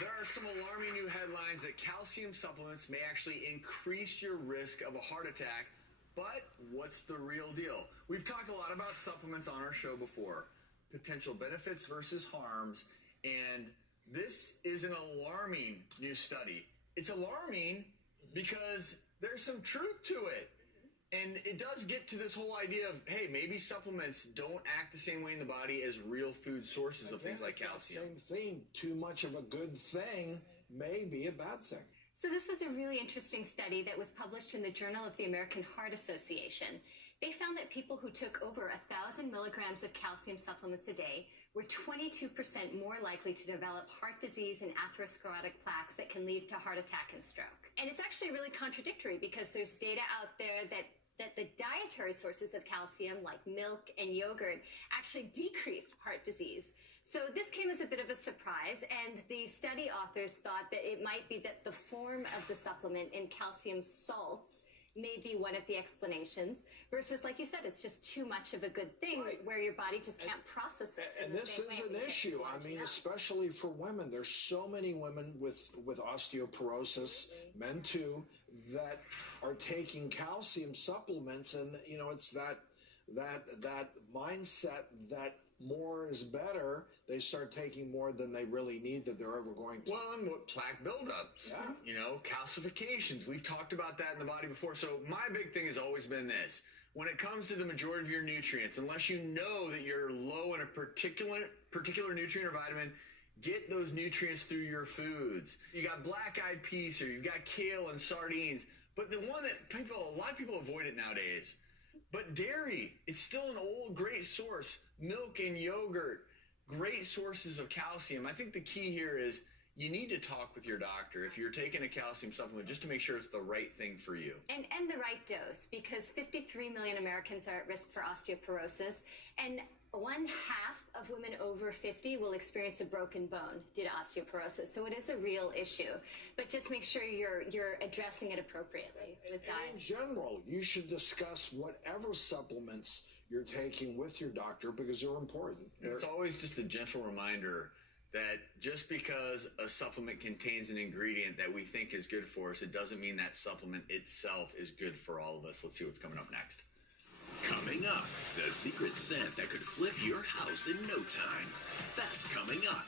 There are some alarming new headlines that calcium supplements may actually increase your risk of a heart attack. But what's the real deal? We've talked a lot about supplements on our show before, potential benefits versus harms, and this is an alarming new study. It's alarming because there's some truth to it. And it does get to this whole idea of, hey, maybe supplements don't act the same way in the body as real food sources of things like calcium. Same thing. Too much of a good thing may be a bad thing. So this was a really interesting study that was published in the Journal of the American Heart Association. They found that people who took over 1,000 milligrams of calcium supplements a day were 22% more likely to develop heart disease and atherosclerotic plaques that can lead to heart attack and stroke. And it's actually really contradictory because there's data out there that the dietary sources of calcium, like milk and yogurt, actually decrease heart disease. So this came as a bit of a surprise, and the study authors thought that it might be that the form of the supplement in calcium salts may be one of the explanations, versus, like you said, it's just too much of a good thing, right, where your body just can't process it. And this is an issue. I mean, especially for women. There's so many women with osteoporosis, men too, that are taking calcium supplements, and you know, it's that mindset that more is better. They start taking more than they really need that they're ever going to. Well, and what plaque buildups, you know, calcifications. We've talked about that in the body before. So my big thing has always been this. When it comes to the majority of your nutrients, unless you know that you're low in a particular nutrient or vitamin, get those nutrients through your foods. You got black-eyed peas, or you've got kale and sardines. But the one that a lot of people avoid it nowadays. But dairy, it's still an old great source. Milk and yogurt, great sources of calcium. I think the key here is you need to talk with your doctor if you're taking a calcium supplement, just to make sure it's the right thing for you. And the right dose, because 53 million Americans are at risk for osteoporosis, and 1/2 of women over 50 will experience a broken bone due to osteoporosis. So it is a real issue, but just make sure you're addressing it appropriately with diet. In general, you should discuss whatever supplements you're taking with your doctor because they're important. It's always just a gentle reminder that just because a supplement contains an ingredient that we think is good for us, it doesn't mean that supplement itself is good for all of us. Let's see what's coming up next. Coming up, the secret scent that could flip your house in no time. That's coming up.